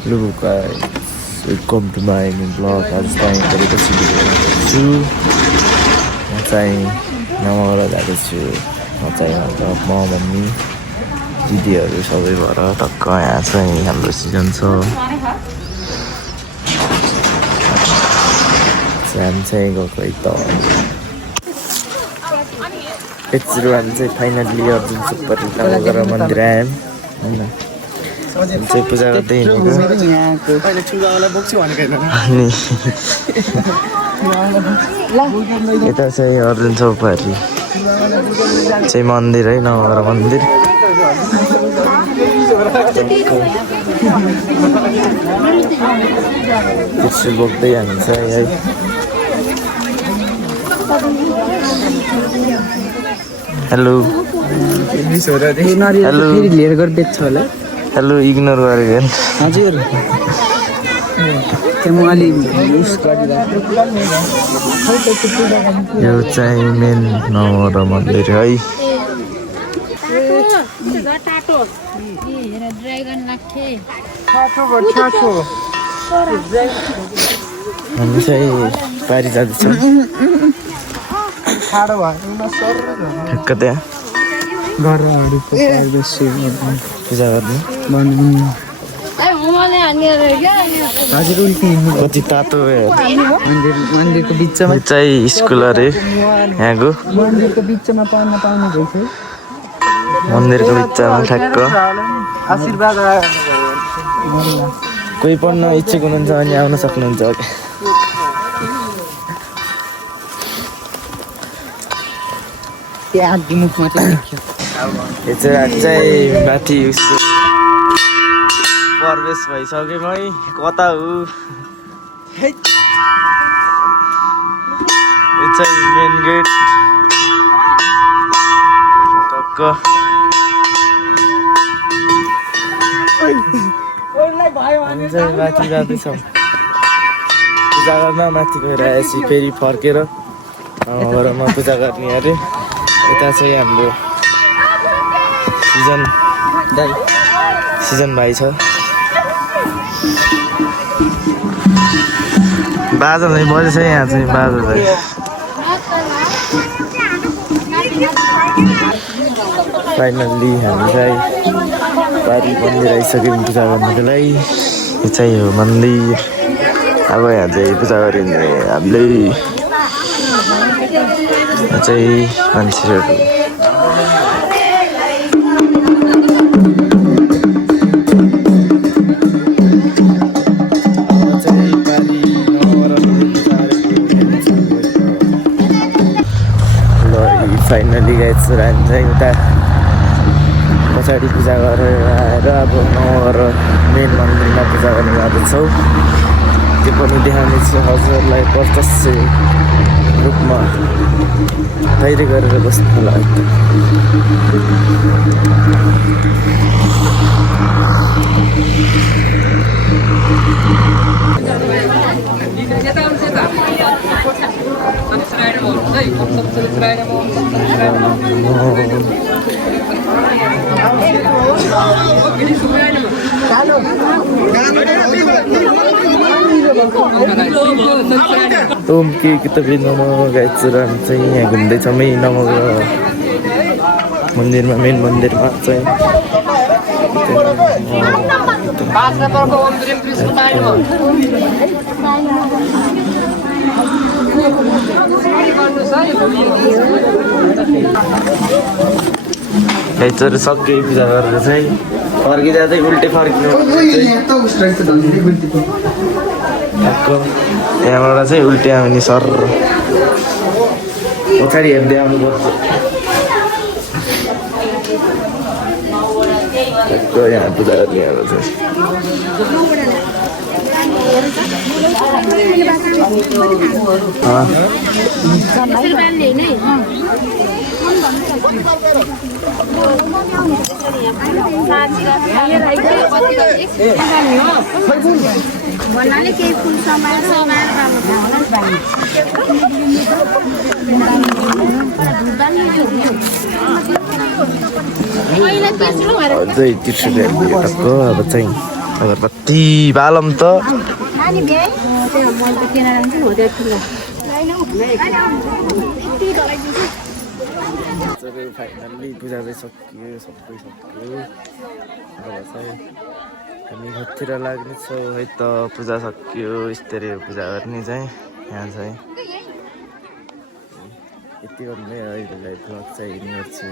Hello guys, welcome to my new vlog. आज चाहिँ गरेपछि छु म चाहिँ नमगर जाँदैछु म चाहिँ मतलब म मम्मी दिदीहरू सबै भएर टक्क यहाँ चाहिँ हाम्रो सिजन छ हामी चाहिँ गएको त एकचोटि हामी चाहिँ फाइनल्ली अर्जुन सुपर नमगर मन्दिर आयौँ होइन चाहिँ पूजा गर्दै हिँडेको अनि यता चाहिँ अर्जुन चौपाटी चाहिँ मन्दिर है नमगर मन्दिर त्रिशुल बोक्दै हामी चाहिँ है हेलो हेलो लिएर गएर बेच्छ होला हेलो इग्नोर गरेको हजुर त्यो म अलि युज गरिरहेको यो चाहिँ मेन नमगर मन्दिर है हामी चाहिँ पारी जाँदैछौँ ठ्याक्क त्यहाँ पूजा गर्नु कति तातो मन्दिरको बिचमा चाहिँ स्कुल अरे यहाँको मन्दिरको बिचमा पढ्न पाउनु भएछ मन्दिरको बिचमा ठ्याक्क आशीर्वाद कोही पढ्न इच्छुक हुनुहुन्छ भने आउन सक्नुहुन्छ त्यहाँ मुखमा यो चाहिँ माथि उसको प्रवेश भइसक्यो है कता हो यो चाहिँ मेन गेट टक्क हामी चाहिँ माथि जाँदैछौँ पूजा गर्न माथि गएर आएपछि फेरि फर्केर घरमा पूजा गर्ने अरे यता चाहिँ हाम्रो सिजन भाइ छ बाजा चाहिँ बजेछ यहाँ चाहिँ बाजा चाहिँ फाइनल्ली हामी चाहिँ पारी मन्दिर आइसक्यौँ पूजा गर्नुको लागि यो चाहिँ हो मन्दिर अब यहाँ चाहिँ पूजा गरिने हामीले यहाँ चाहिँ मान्छेहरू फाइनली गएछ हामी चाहिँ उता पछाडि पूजा गरेर आएर अब नमगर मेन मन्दिरमा पूजा गर्ने जाँदैछौँ त्यो पनि देखाउनेछु हजुरहरूलाई प्रत्यक्ष रूपमा धैर्य गरेर बस्नु लाग्यो ओम के तपाईँ गाइज हामी चाहिँ यहाँ घुम्दैछौँ है नमगर मन्दिरमा मेन मन्दिरमा चाहिँ गाइजहरू सक्यो पूजा गरेर चाहिँ फर्किँदा चाहिँ उल्टे फर्किनु त्यहाँबाट चाहिँ उल्टे आउने सर पछाडि हेर्दै आउनुपर्छ यहाँ पूजा गर्ने भन्नाले केही फुल समाएर अझै त्रिशुल टक्क अब चाहिँ अगरबत्ती बालम त फाइनल्ली पूजा चाहिँ सकियो सबै सकियो अब चाहिँ हामी घरतिर लाग्नेछौँ है त पूजा सकियो स्तरीय पूजा गर्ने चाहिँ यहाँ चाहिँ यति गर्नु नै अहिलेलाई भ्लग चाहिँ हिँड्ने गर्छु